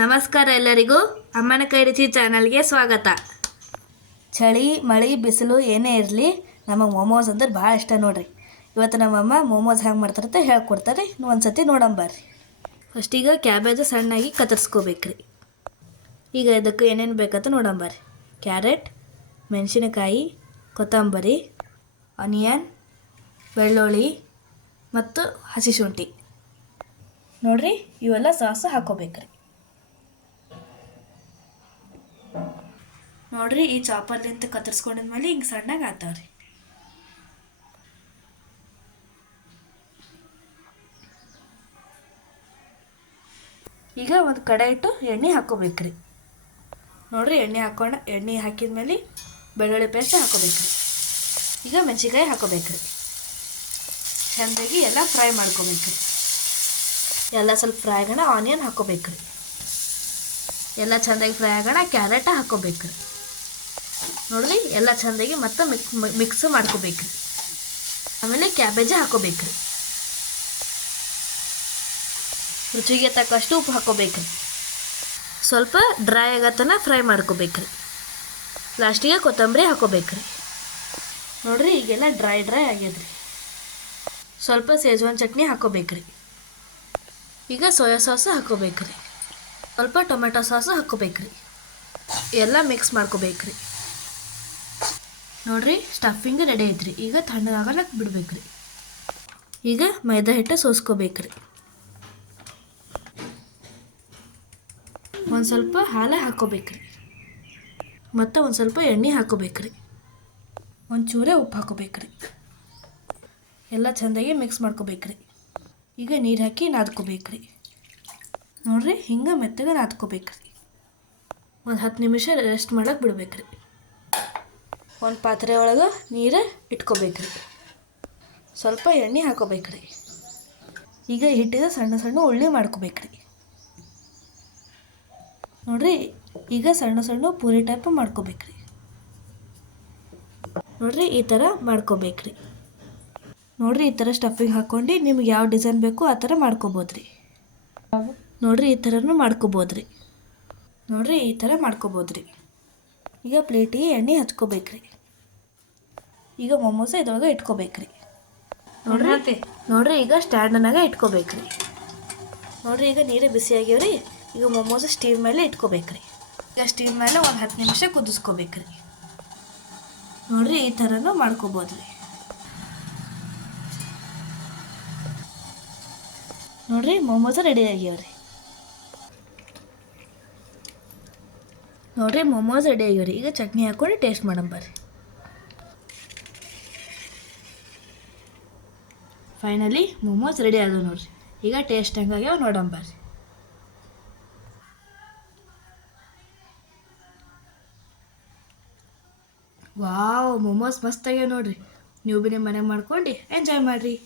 ನಮಸ್ಕಾರ ಎಲ್ಲರಿಗೂ ಅಮ್ಮನ ಕೈ ರುಚಿ ಚಾನಲ್ಗೆ ಸ್ವಾಗತ. ಚಳಿ ಮಳೆ ಬಿಸಿಲು ಏನೇ ಇರಲಿ ನಮಗೆ ಮೋಮೋಸ್ ಅಂದ್ರೆ ಭಾಳ ಇಷ್ಟ ನೋಡ್ರಿ. ಇವತ್ತು ನಮ್ಮಮ್ಮ ಮೋಮೋಸ್ ಹೆಂಗೆ ಮಾಡ್ತಾರಂತ ಹೇಳ್ಕೊಡ್ತಾರೆ, ಒಂದ್ಸತಿ ನೋಡಂಬರ್ರಿ. ಫಸ್ಟಿಗೆ ಕ್ಯಾಬೇಜ್ ಸಣ್ಣಾಗಿ ಕತ್ತರಿಸ್ಕೋಬೇಕ್ರಿ. ಈಗ ಇದಕ್ಕೆ ಏನೇನು ಬೇಕಂತ ನೋಡಂಬರ್ರಿ. ಕ್ಯಾರೆಟ್, ಮೆಣಸಿನಕಾಯಿ, ಕೊತ್ತಂಬರಿ, ಆನಿಯನ್, ಬೆಳ್ಳುಳ್ಳಿ ಮತ್ತು ಹಸಿ ಶುಂಠಿ ನೋಡ್ರಿ, ಇವೆಲ್ಲ ಸಾಸ್ ಹಾಕೋಬೇಕ್ರಿ. ನೋಡ್ರಿ, ಈ ಚಾಪರ್ಲಿಂತ ಕತ್ತರಿಸ್ಕೊಂಡಿದ್ಮೇಲೆ ಹಿಂಗೆ ಸಣ್ಣಗೆ ಆತಾವ್ರಿ. ಈಗ ಒಂದು ಕಡೆ ಇಟ್ಟು ಎಣ್ಣೆ ಹಾಕೋಬೇಕ್ರಿ. ನೋಡ್ರಿ, ಎಣ್ಣೆ ಹಾಕಿದ್ಮೇಲೆ ಬೆಳ್ಳುಳ್ಳಿ ಪೇಸ್ಟ್ ಹಾಕೋಬೇಕ್ರಿ. ಈಗ ಮೆಣಸಿನ್ಕಾಯಿ ಹಾಕೋಬೇಕ್ರಿ. ಚೆಂದಾಗಿ ಎಲ್ಲ ಫ್ರೈ ಮಾಡ್ಕೋಬೇಕ್ರಿ. ಎಲ್ಲ ಸ್ವಲ್ಪ ಫ್ರೈ ಆಗೋಣ ಆನಿಯನ್ ಹಾಕೋಬೇಕ್ರಿ. ಎಲ್ಲ ಚೆಂದಾಗಿ ಫ್ರೈ ಆಗೋಣ ಕ್ಯಾರೆಟ್ ಹಾಕೋಬೇಕ್ರಿ. ನೋಡ್ರಿ, ಎಲ್ಲ ಚೆಂದಾಗಿ ಮತ್ತೆ ಮಿಕ್ಸ್ ಮಾಡ್ಕೋಬೇಕ್ರಿ. ಆಮೇಲೆ ಕ್ಯಾಬೇಜ್ ಹಾಕೋಬೇಕ್ರಿ. ರುಚಿಗೆ ತಕ್ಕಷ್ಟು ಉಪ್ಪು ಹಾಕೋಬೇಕ್ರಿ. ಸ್ವಲ್ಪ ಡ್ರೈ ಆಗತ್ತನ ಫ್ರೈ ಮಾಡ್ಕೋಬೇಕ್ರಿ. ಲಾಸ್ಟಿಗೆ ಕೊತ್ತಂಬರಿ ಹಾಕೋಬೇಕ್ರಿ. ನೋಡ್ರಿ, ಈಗೆಲ್ಲ ಡ್ರೈ ಆಗ್ಯದ್ರಿ. ಸ್ವಲ್ಪ ಸೇಜ್ವಾನ್ ಚಟ್ನಿ ಹಾಕೋಬೇಕ್ರಿ. ಈಗ ಸೋಯಾ ಸಾಸ್ ಹಾಕೋಬೇಕ್ರಿ. ಸ್ವಲ್ಪ ಟೊಮೆಟೊ ಸಾಸ್ ಹಾಕೋಬೇಕ್ರಿ. ಎಲ್ಲ ಮಿಕ್ಸ್ ಮಾಡ್ಕೋಬೇಕ್ರಿ. ನೋಡ್ರಿ, ಸ್ಟಫಿಂಗ್ ರೆಡಿ ಐತ್ರಿ. ಈಗ ತಣ್ಣಗಾಗಲಕ್ಕೆ ಬಿಡ್ಬೇಕ್ರಿ. ಈಗ ಮೈದಾ ಹಿಟ್ಟು ಸೋಸ್ಕೋಬೇಕ್ರಿ. ಒಂದು ಸ್ವಲ್ಪ ಹಾಲು ಹಾಕೋಬೇಕ್ರಿ. ಮತ್ತು ಒಂದು ಸ್ವಲ್ಪ ಎಣ್ಣೆ ಹಾಕೋಬೇಕ್ರಿ. ಒಂಚೂರೇ ಉಪ್ಪು ಹಾಕೋಬೇಕ್ರಿ. ಎಲ್ಲ ಚೆಂದಾಗಿ ಮಿಕ್ಸ್ ಮಾಡ್ಕೋಬೇಕ್ರಿ. ಈಗ ನೀರು ಹಾಕಿ ನಾದ್ಕೋಬೇಕ್ರಿ. ನೋಡ್ರಿ, ಹಿಂಗೆ ಮೆತ್ತಗೆ ನಾದ್ಕೋಬೇಕ್ರಿ. ಒಂದು 10 ನಿಮಿಷ ರೆಸ್ಟ್ ಮಾಡಕ್ಕೆ ಬಿಡ್ಬೇಕ್ರಿ. ಒಂದು ಪಾತ್ರೆ ಒಳಗೆ ನೀರು ಇಟ್ಕೋಬೇಕ್ರಿ. ಸ್ವಲ್ಪ ಎಣ್ಣೆ ಹಾಕೋಬೇಕ್ರಿ. ಈಗ ಹಿಟ್ಟಿಗೆ ಸಣ್ಣ ಸಣ್ಣ ಉಳ್ಳಿ ಮಾಡ್ಕೋಬೇಕ್ರಿ. ನೋಡ್ರಿ, ಈಗ ಸಣ್ಣ ಸಣ್ಣ ಪೂರಿ ಟೈಪ್ ಮಾಡ್ಕೋಬೇಕ್ರಿ. ನೋಡ್ರಿ, ಈ ಥರ ಮಾಡ್ಕೋಬೇಕ್ರಿ. ನೋಡ್ರಿ, ಈ ಥರ ಸ್ಟಫಿಂಗ್ ಹಾಕ್ಕೊಂಡು ನಿಮ್ಗೆ ಯಾವ ಡಿಸೈನ್ ಬೇಕು ಆ ಥರ ಮಾಡ್ಕೋಬೋದ್ರಿ. ನೋಡ್ರಿ, ಈ ಥರನೂ ಮಾಡ್ಕೋಬೋದ್ರಿ. ನೋಡ್ರಿ, ಈ ಥರ ಮಾಡ್ಕೋಬೋದ್ರಿ. ಈಗ ಪ್ಲೇಟಿಗೆ ಎಣ್ಣೆ ಹಚ್ಕೋಬೇಕ್ರಿ. ಈಗ ಮೋಮೋಸ ಇದ್ರೊಳಗೆ ಇಟ್ಕೋಬೇಕ್ರಿ. ನೋಡ್ರಿ, ಈಗ ಸ್ಟ್ಯಾಂಡ್ನಾಗ ಇಟ್ಕೋಬೇಕ್ರಿ. ನೋಡ್ರಿ, ಈಗ ನೀರು ಬಿಸಿ ಆಗ್ಯಾವ್ರಿ. ಈಗ ಮೋಮೋಸ್ ಸ್ಟೀವ್ ಮೇಲೆ ಇಟ್ಕೋಬೇಕ್ರಿ. ಈಗ ಸ್ಟೀವ್ ಮೇಲೆ ಒಂದು 10 ನಿಮಿಷ ಕುದಿಸ್ಕೋಬೇಕ್ರಿ. ನೋಡ್ರಿ, ಈ ಥರನೂ ಮಾಡ್ಕೋಬೋದ್ರಿ. ನೋಡ್ರಿ, ಮೋಮೋಸ್ ರೆಡಿ ಆಗ್ಯಾವ್ರಿ. ನೋಡ್ರಿ, ಮೋಮೋಸ್ ರೆಡಿ ಆಗ್ಯಾವ್ರಿ. ಈಗ ಚಟ್ನಿ ಹಾಕ್ಕೊಂಡು ಟೇಸ್ಟ್ ಮಾಡಂಬರ್ರಿ. ಫೈನಲಿ ಮೋಮೋಸ್ ರೆಡಿ ಆದವು ನೋಡ್ರಿ. ಈಗ ಟೇಸ್ಟ್ ಹೆಂಗಾಗ್ಯಾವ ನೋಡಂಬರ್ರಿ. ವಾವ್, ಮೋಮೋಸ್ ಮಸ್ತ್ ಆಗ್ಯಾವ ನೋಡ್ರಿ. ನೀವು ಭೀ ನಿಮ್ಮ ಮನೆ ಮಾಡ್ಕೊಂಡು ಎಂಜಾಯ್ ಮಾಡಿರಿ.